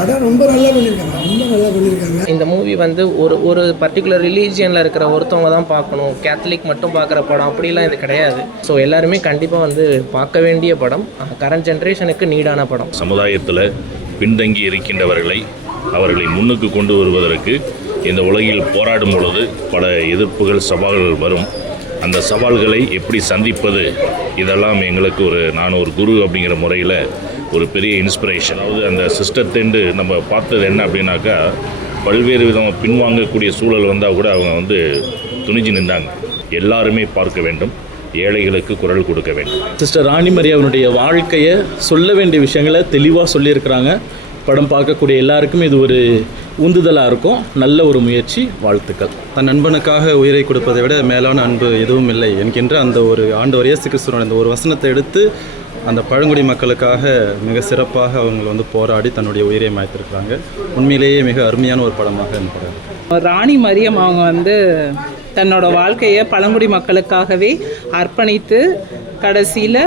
படம் ரொம்ப நல்லா பண்ணியிருக்காங்க. இந்த மூவி வந்து ஒரு பர்டிகுலர் ரிலீஜியனில் இருக்கிற ஒருத்தவங்க தான் பார்க்கணும், கேத்தலிக் மட்டும் பார்க்குற படம் அப்படிலாம் இது கிடையாது. ஸோ எல்லாருமே கண்டிப்பாக வந்து பார்க்க வேண்டிய படம், கரண்ட் ஜென்ரேஷனுக்கு நீடான படம். சமுதாயத்தில் பின்தங்கி இருக்கின்றவர்களை அவர்களை முன்னுக்கு கொண்டு வருவதற்கு இந்த உலகில் போராடும் பொழுது பல எதிர்ப்புகள் சவால்கள் வரும். அந்த சவால்களை எப்படி சந்திப்பது, இதெல்லாம் எங்களுக்கு நான் ஒரு குரு அப்படிங்கிற முறையில் ஒரு பெரிய இன்ஸ்பிரேஷன். அதாவது அந்த சிஸ்டத்தேண்டு நம்ம பார்த்தது என்ன அப்படின்னாக்கா, பல்வேறு விதமாக பின்வாங்கக்கூடிய சூழல் வந்தால் கூட அவங்க வந்து துணிஞ்சு நின்றாங்க. எல்லாருமே பார்க்க வேண்டும், ஏழைகளுக்கு குரல் கொடுக்க வேண்டும். சிஸ்டர் ராணி மரியாவினுடைய வாழ்க்கையை சொல்ல வேண்டிய விஷயங்களை தெளிவாக சொல்லியிருக்கிறாங்க. படம் பார்க்கக்கூடிய எல்லாருக்கும் இது ஒரு உந்துதலாக இருக்கும். நல்ல ஒரு முயற்சி, வாழ்த்துக்கள். தன் நண்பனுக்காக உயிரை கொடுப்பதை விட மேலான அன்பு எதுவும் இல்லை என்கின்ற அந்த ஒரு ஆண்டவர் இயேசு கிறிஸ்துவின் அந்த ஒரு வசனத்தை எடுத்து அந்த பழங்குடி மக்களுக்காக மிக சிறப்பாக அவங்க வந்து போராடி தன்னுடைய உயிரை மாய்த்திருக்கிறாங்க. உண்மையிலேயே மிக அருமையான ஒரு படமாக இந்த படம். ராணி மரியம் அவங்க வந்து தன்னோட வாழ்க்கையை பழங்குடி மக்களுக்காகவே அர்ப்பணித்து கடைசியில்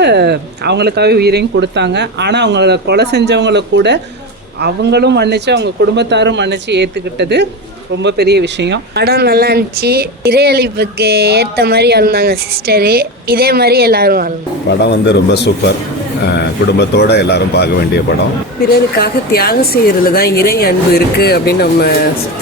அவங்களுக்காகவே உயிரையும் கொடுத்தாங்க. ஆனால் அவங்கள கொலை செஞ்சவங்கள கூட அவங்களும் மன்னிச்சு, அவங்க குடும்பத்தாரும் மன்னிச்சு ஏற்றுக்கிட்டது ரொம்ப பெரிய விஷயம். படம் நல்லா இருந்துச்சு. இறையழிப்புக்கு ஏற்ற மாதிரி வாழ்ந்தாங்க சிஸ்டரு. இதே மாதிரி எல்லாரும் வாழணும். படம் வந்து ரொம்ப சூப்பர். குடும்பத்தோடு எல்லாரும் பார்க்க வேண்டிய படம். பிறருக்காக தியாகம் செய்கிறதுல தான் இறை அன்பு இருக்குது அப்படின்னு நம்ம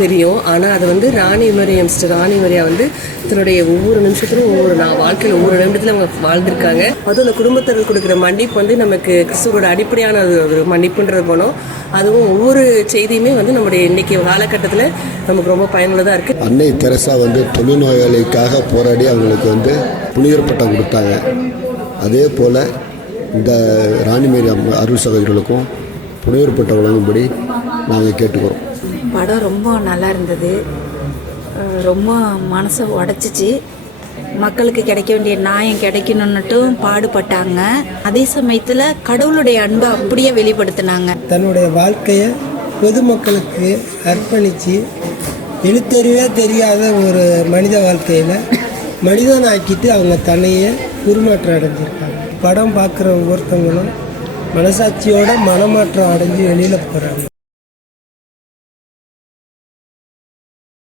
தெரியும். ஆனால் அது வந்து ராணி மரியா வந்து தன்னுடைய ஒவ்வொரு நிமிஷத்துலையும் வாழ்க்கையில் ஒவ்வொரு நிமிடத்தில் அவங்க வாழ்ந்திருக்காங்க. அதுவும் அந்த குடும்பத்தினர் கொடுக்குற மன்னிப்பு வந்து நமக்கு கிறிஸ்துவோட அடிப்படையான ஒரு மன்னிப்புன்றது போனோம். அதுவும் ஒவ்வொரு செய்தியுமே வந்து நம்முடைய இன்றைக்கி காலகட்டத்தில் நமக்கு ரொம்ப பயனுள்ளதாக இருக்குது. அன்னை தெரசா வந்து தொழுநோயாளிக்காக போராடி அவங்களுக்கு வந்து புனிதர் பட்டம் கொடுத்தாங்க. அதே போல் இந்த ராணி மரியா அருள் சகோதரிகளுக்கும் புனிதர் பட்டம் வழங்கும்படி நாங்கள் கேட்டுக்கிறோம். படம் ரொம்ப நல்லா இருந்தது. ரொம்ப மனசை உடச்சிச்சு. மக்களுக்கு கிடைக்க வேண்டிய நியாயம் கிடைக்கணுன்னுட்டும் பாடுபட்டாங்க. அதே சமயத்தில் கடவுளுடைய அன்பை அப்படியே வெளிப்படுத்தினாங்க. தன்னுடைய வாழ்க்கையை பொதுமக்களுக்கு அர்ப்பணித்து எழுத்தறிவே தெரியாத ஒரு மனித வாழ்க்கையில் மனிதனாக்கிட்டு அவங்க தன்னையே உருமாற்றம் அடைஞ்சிருக்காங்க. படம் பார்க்குற ஒவ்வொருத்தவங்களும் மனசாட்சியோட மனமாற்றம் அடைஞ்சு வெளியில் போகிறாங்க.